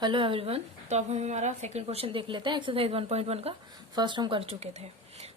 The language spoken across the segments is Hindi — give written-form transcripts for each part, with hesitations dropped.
Hello everyone. तो अब हम हमारा सेकंड क्वेश्चन देख लेते हैं। एक्सरसाइज 1.1 का फर्स्ट हम कर चुके थे।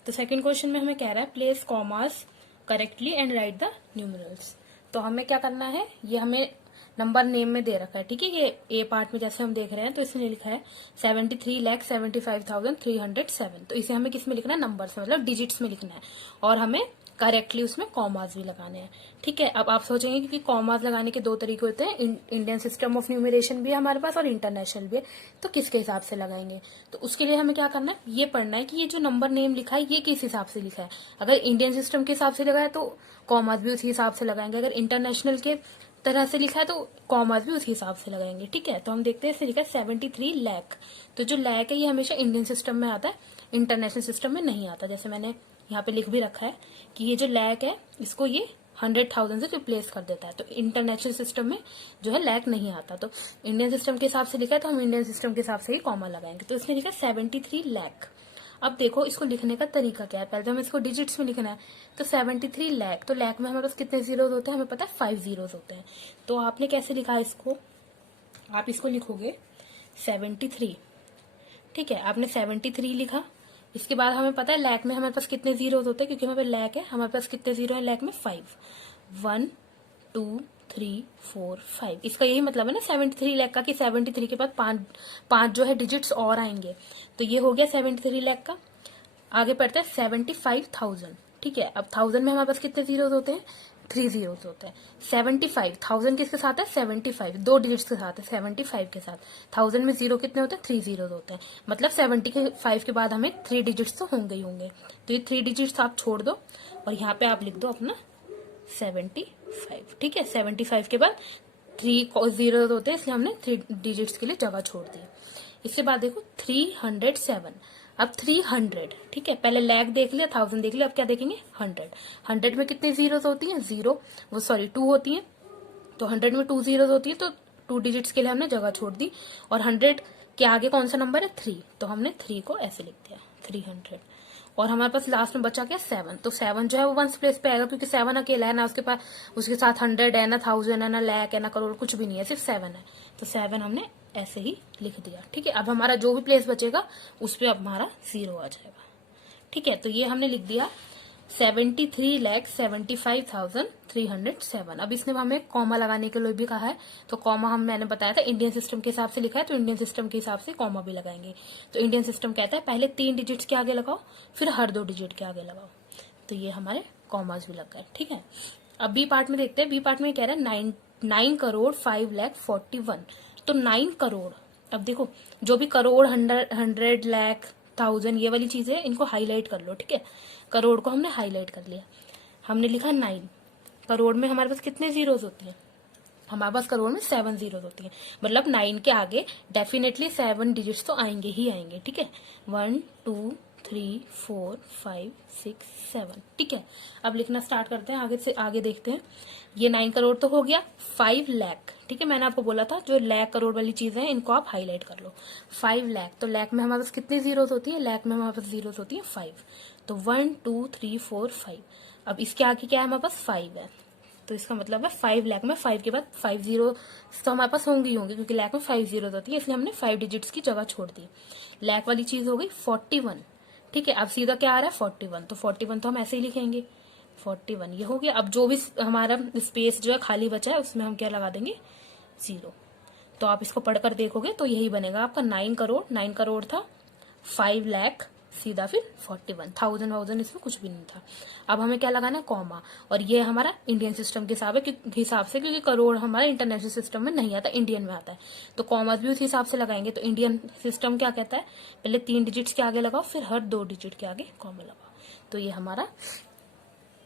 तो सेकंड क्वेश्चन में हमें कह रहा है place commas correctly and right the numerals. तो हमें क्या करना है, ये हमें नंबर नेम में दे रखा है, ठीक है। ये ए पार्ट में जैसे हम देख रहे हैं तो इसमें लिखा है 73,75,307। तो इसे हमें किस में लिखना है, नंबर्स में, मतलब डिजिट्स में लिखना है। और हमें करेक्टली उसमें कॉमास भी लगाने हैं, ठीक है। अब आप सोचेंगे क्योंकि कॉमास लगाने के दो तरीके होते हैं, इंडियन सिस्टम ऑफ न्यूमरेशन भी है हमारे पास और इंटरनेशनल भी है, तो किसके हिसाब से लगाएंगे। तो उसके लिए हमें क्या करना है, ये पढ़ना है कि ये जो नंबर नेम लिखा है ये किस हिसाब से लिखा है। अगर इंडियन सिस्टम के हिसाब से लगा है तो कॉमास भी उसी हिसाब से लगाएंगे, अगर इंटरनेशनल के तरह से लिखा है तो कॉमास भी उसी हिसाब से लगाएंगे, ठीक है। तो हम देखते हैं, इसे लिखा है 73 लाख। तो जो लाख है ये हमेशा इंडियन सिस्टम में आता है, इंटरनेशनल सिस्टम में नहीं आता। जैसे मैंने यहाँ पे लिख भी रखा है कि ये जो लाख है इसको ये 100,000 से रिप्लेस कर देता है। तो इंटरनेशनल सिस्टम में जो है लाख नहीं आता। तो इंडियन सिस्टम के हिसाब से लिखा है तो हम इंडियन सिस्टम के हिसाब से ही कॉमा लगाएंगे। तो इसमें लिखा है 73 लाख। अब देखो इसको लिखने का तरीका क्या है, पहले तो हमें इसको डिजिट्स में लिखना है। तो 73 लाख, तो लाख में हमारे पास कितने जीरोज होते हैं, हमें पता है 5 जीरोज होते हैं। तो आपने कैसे लिखा है इसको, आप इसको लिखोगे 73, ठीक है। आपने 73 लिखा। इसके बाद हमें पता है लाख में हमारे पास कितने जीरोज होते हैं, क्योंकि हमारे पास लाख है, हमारे पास कितने जीरो है लाख में, 5। 1 2 3 4 5। इसका यही मतलब है ना 73 लाख का कि 73 के बाद पांच जो है डिजिट्स और आएंगे। तो ये हो गया 73 लाख का। आगे पढ़ते हैं 75,000, ठीक है। अब 1000 में हमारे पास कितने जीरोज होते हैं, 3 जीरोज होते हैं। 75,000 किसके साथ है, 75 दो डिजिट्स के साथ है, 75 के साथ 1000 में जीरो कितने होते हैं, 3 जीरोज होते हैं। मतलब 75 के बाद हमें 3 डिजिट्स तो होंगे ही होंगे। तो ये 3 डिजिट्स आप छोड़ दो और यहाँ पे आप लिख दो अपना 75, ठीक है। 75 के बाद 3 जीरोज होते हैं, इसलिए हमने 3 डिजिट्स के लिए जगह छोड़ दी। इसके बाद देखो 307। अब 300, ठीक है। पहले लैख देख लिया, 1000 देख लिया, अब क्या देखेंगे 100। 100 में कितनी जीरोज होती हैं, 2 होती हैं। तो 100 में 2 जीरोज होती है, तो 2 डिजिट्स के लिए हमने जगह छोड़ दी। और 100 के आगे कौन सा नंबर है, 3, तो हमने 3 को ऐसे लिख दिया 300। और हमारे पास लास्ट में बचा क्या, 7। तो 7 जो है वो वंस प्लेस पे आएगा, क्योंकि 7 अकेला है ना, उसके साथ 100 है ना, 1000 है ना, लाख है ना, करोड़, कुछ भी नहीं है, सिर्फ 7 है। तो 7 हमने ऐसे ही लिख दिया, ठीक है। अब हमारा जो भी प्लेस बचेगा उस पर अब हमारा 0 आ जाएगा, ठीक है। तो ये हमने लिख दिया 73,75,307। अब इसने हमें कॉमा लगाने के लिए भी कहा है, तो कॉमा मैंने बताया था इंडियन सिस्टम के हिसाब से लिखा है, तो इंडियन सिस्टम के हिसाब से कॉमा भी लगाएंगे। तो इंडियन सिस्टम कहता है पहले 3 डिजिट्स के आगे लगाओ, फिर हर 2 डिजिट के आगे लगाओ। तो ये हमारे कॉमास भी लग गए, ठीक है। अब बी पार्ट में देखते हैं। बी पार्ट में कह रहा है 9,05,41। तो 9 करोड़। अब देखो जो भी करोड़, 100 लाख, 1000 ये वाली चीजें इनको हाईलाइट कर लो, ठीक है। करोड़ को हमने हाईलाइट कर लिया, हमने लिखा 9। करोड़ में हमारे पास कितने जीरोज होते हैं, हमारे पास करोड़ में 7 जीरोज होती हैं। मतलब 9 के आगे डेफिनेटली 7 डिजिट्स तो आएंगे ही आएंगे, ठीक है। 1 2 3 4 5 6 7, ठीक है। अब लिखना स्टार्ट करते हैं, आगे से आगे देखते हैं। ये 9 करोड़ तो हो गया। 5 लाख, ठीक है। मैंने आपको बोला था जो लाख करोड़ वाली चीज है इनको आप हाईलाइट कर लो। 5 लाख, तो लाख में हमारे पास कितनी जीरोज होती है, लाख में हमारे पास जीरोज होती है 5। तो 1 2 3 4 5। अब इसके आगे क्या है, हमारे पास 5 है। तो इसका मतलब है 5 लाख में 5 के बाद 5 जीरो तो हमारे पास होंगे ही होंगे, क्योंकि लाख में 5 जीरो होती है, इसलिए हमने 5 डिजिट्स की जगह छोड़ दी। लाख वाली चीज हो गई 41, ठीक है। अब सीधा क्या आ रहा है 41, तो 41 तो हम ऐसे ही लिखेंगे 41, ये हो गया। अब जो भी हमारा स्पेस जो है खाली बचा है उसमें हम क्या लगा देंगे, 0। तो आप इसको पढ़कर देखोगे तो यही बनेगा आपका 9 करोड़। 9 करोड़ था, 5 लाख, सीधा फिर 41, 1000 इसमें कुछ भी नहीं था। अब हमें क्या लगाना है, कॉमा। और ये हमारा इंडियन सिस्टम के हिसाब से, क्योंकि करोड़ हमारा इंटरनेशनल सिस्टम में नहीं आता, इंडियन में आता है। तो कॉमा भी उसी हिसाब से लगाएंगे। तो इंडियन सिस्टम क्या कहता है, पहले 3 डिजिट्स के आगे लगाओ, फिर हर 2 डिजिट के आगे कॉमा लगाओ। तो ये हमारा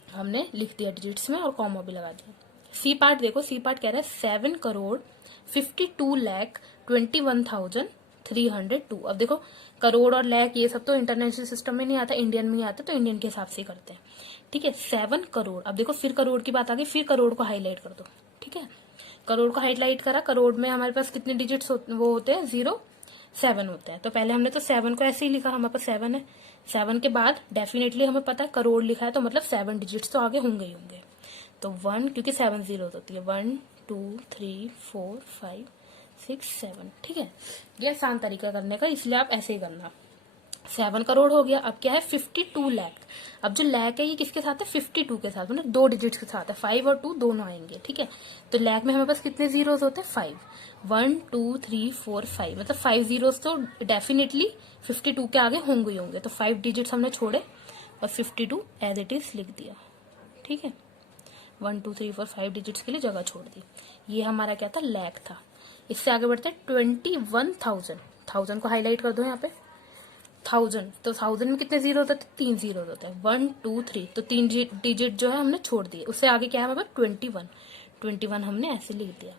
हमने लिख दिया डिजिट्स में और कॉमा भी लगा दिया। सी पार्ट देखो, सी पार्ट कह रहा है 7,52,21,302। अब देखो करोड़ और लाख ये सब तो इंटरनेशनल सिस्टम में नहीं आता, इंडियन में ही आता, तो इंडियन के हिसाब से करते हैं, ठीक है। 7 करोड़। अब देखो फिर करोड़ की बात आ गई, फिर करोड़ को हाईलाइट कर दो, ठीक है। करोड़ को हाईलाइट करा, करोड़ में हमारे पास कितने डिजिट्स वो होते हैं, 7 होते हैं। तो पहले हमने तो 7 को ऐसे ही लिखा, हमारे पास 7 है। 7 के बाद डेफिनेटली हमें पता है करोड़ लिखा है, तो मतलब 7 डिजिट्स तो आगे होंगे ही होंगे। तो 1, क्योंकि 7 जीरो होती है, 1 2 3 4 5 6 7, ठीक है। ये आसान तरीका करने का, इसलिए आप ऐसे ही करना। 7 करोड़ हो गया। अब क्या है 52 लाख। अब जो लाख है ये किसके साथ है 52 के साथ, मतलब 2 डिजिट्स के साथ है, 5 और 2 दोनों आएंगे, ठीक है। तो लाख में हमारे पास कितने जीरोस होते हैं 5, 1 2 3 4 5, मतलब 5 जीरोस तो डेफिनेटली 52 के आगे होंगे ही होंगे। तो 5 डिजिट्स हमने छोड़े और 52 एज इट इज लिख दिया, ठीक है। 1 2 3 4 5 डिजिट्स के लिए जगह छोड़ दी। ये हमारा क्या था लाख था। इससे आगे बढ़ते हैं 21,000। 1000 को हाईलाइट कर दो यहाँ पे। 1000, तो 1000 में कितने जीरो होते हैं 3 जीरो होते हैं, 1 2 3, तो 3 डिजिट जो है हमने छोड़ दिए। उससे आगे क्या है हमारे पास 21 हमने ऐसे लिख दिया।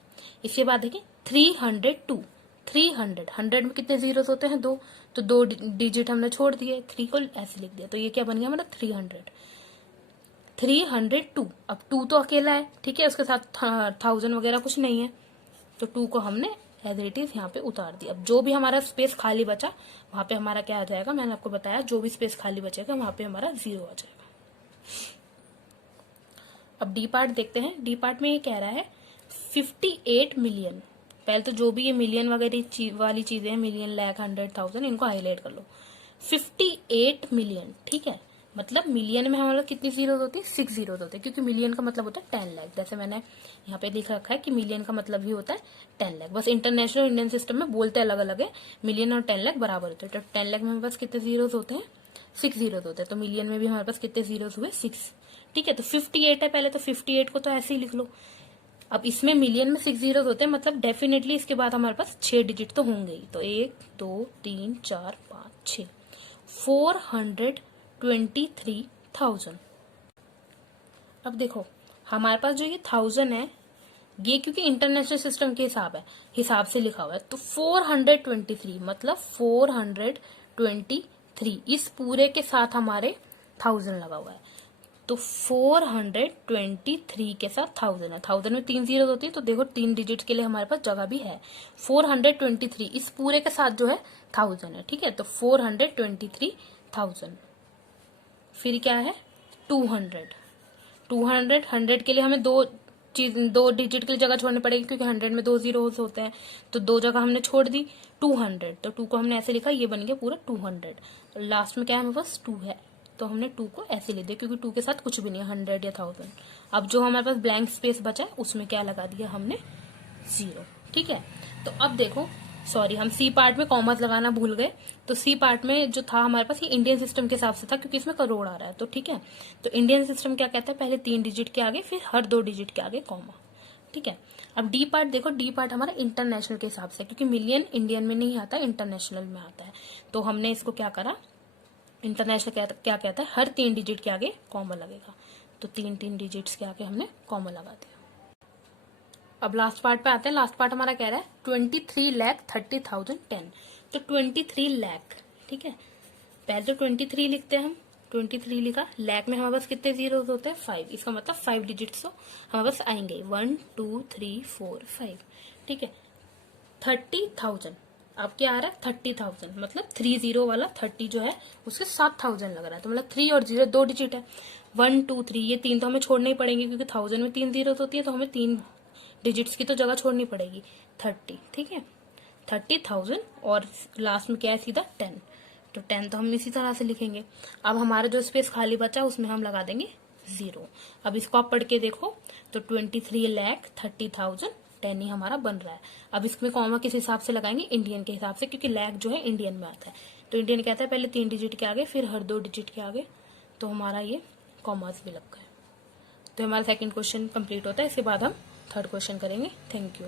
इसके बाद देखिए 302, 100 में कितने जीरो होते हैं 2, तो 2 डिजिट हमने छोड़ दिए, 3 को ऐसे लिख दिया। तो ये क्या बन गया हमारा 302। अब 2 तो अकेला है, ठीक है, उसके साथ 1000 वगैरह कुछ नहीं है, तो 2 को हमने एज इट इज यहाँ पे उतार दिया। अब जो भी हमारा स्पेस खाली बचा वहां पे हमारा क्या आ जाएगा, मैंने आपको बताया जो भी स्पेस खाली बचेगा वहां पे हमारा 0 आ जाएगा। अब डी पार्ट देखते हैं। डी पार्ट में ये कह रहा है 58 मिलियन। पहले तो जो भी ये मिलियन वगैरह वाली चीजें हैं, मिलियन, लाख, 100,000, इनको हाईलाइट कर लो। 58 मिलियन, ठीक है, मतलब मिलियन में हमारे कितनी जीरोस होती है 6 जीरोस होते हैं, क्योंकि मिलियन का मतलब होता है 10 लाख। जैसे मैंने यहाँ पे लिख रखा है कि मिलियन का मतलब ही होता है 10 लाख। बस इंटरनेशनल इंडियन सिस्टम में बोलते अलग अलग है, मिलियन और 10 लाख बराबर होते हैं। तो 10 लाख में हमारे पास कितने जीरोस होते हैं 6 जीरोस होते हैं, तो मिलियन में भी हमारे पास कितने जीरोस हुए 6, ठीक है। तो 58 है पहले, तो 58 को तो ऐसे ही लिख लो। अब इसमें मिलियन में 6 जीरोस होते हैं, मतलब डेफिनेटली इसके बाद हमारे पास 6 डिजिट तो होंगे ही। तो 1 2 3 4 5 6, 423,000। अब देखो हमारे पास जो ये 1000 है, ये क्योंकि इंटरनेशनल सिस्टम के हिसाब से लिखा हुआ है, तो 423 मतलब 423 इस पूरे के साथ हमारे 1000 लगा हुआ है। तो 423 के साथ 1000 है, 1000 में 3 जीरो होती है, तो देखो 3 डिजिट के लिए हमारे पास जगह भी है। 423 इस पूरे के साथ जो है 1000 है, ठीक है। तो 423,000। फिर क्या है 200, 100 के लिए हमें दो डिजिट के लिए जगह छोड़नी पड़ेगी, क्योंकि 100 में 2 जीरो होते हैं, तो 2 जगह हमने छोड़ दी। 200, तो 2 को हमने ऐसे लिखा, ये बन गया पूरा 200। लास्ट में क्या है हमारे पास 2 है, तो हमने 2 को ऐसे ले दिया, क्योंकि 2 के साथ कुछ भी नहीं है 100 या 1000। अब जो हमारे पास ब्लैंक स्पेस बचा है उसमें क्या लगा दिया हमने 0, ठीक है। तो अब देखो सॉरी हम सी पार्ट में कॉमर्स लगाना भूल गए। तो सी पार्ट में जो था हमारे पास ये इंडियन सिस्टम के हिसाब से था, क्योंकि इसमें करोड़ आ रहा है, तो ठीक है। तो इंडियन सिस्टम क्या कहता है, पहले 3 डिजिट के आगे, फिर हर 2 डिजिट के आगे कॉमा, ठीक है। अब डी पार्ट देखो, डी पार्ट हमारा इंटरनेशनल के हिसाब से, क्योंकि मिलियन इंडियन में नहीं आता, इंटरनेशनल में आता है। तो हमने इसको क्या करा, इंटरनेशनल क्या कहता है, हर 3 डिजिट के आगे कॉमा लगेगा, तो 3 डिजिट्स के आगे हमने कॉमा लगा दिया। अब लास्ट पार्ट पे आते हैं। लास्ट पार्ट हमारा कह रहा है 23,30,010, तो 23 लाख, ठीक है। पहले तो 23 लिखते हैं हम, 23 लिखा, लाख में हमारे पास कितने जीरो होते हैं 5, इसका मतलब 5 डिजिट्स तो हमारे पास आएंगे 1 2 3 4 5, ठीक है। 30,000, अब क्या आ रहा है 30,000, मतलब 30 वाला 30 जो है उसके साथ 1000 लग रहा है, तो मतलब 3 और 0 2 डिजिट है, 1 2 3, ये 3 तो हमें छोड़ने ही पड़ेंगे, क्योंकि 1000 में 3 जीरो होती है, तो हमें 3 डिजिट्स की तो जगह छोड़नी पड़ेगी 30, ठीक है। 30,000 और लास्ट में क्या है सीधा 10, तो 10 तो हम इसी तरह से लिखेंगे। अब हमारा जो स्पेस खाली बचा उसमें हम लगा देंगे 0। अब इसको आप पढ़ के देखो, तो 23,30,000 10 ही हमारा बन रहा है। अब इसमें कॉमा किस हिसाब से लगाएंगे, इंडियन के हिसाब से, क्योंकि लाख जो है इंडियन में आता है, तो इंडियन कहता है पहले 3 डिजिट के आगे, फिर हर 2 डिजिट के आगे, तो हमारा ये कॉमास भी लग गए। तो हमारा सेकंड क्वेश्चन कंप्लीट होता है। इसके बाद हम थर्ड क्वेश्चन करेंगे। Thank you.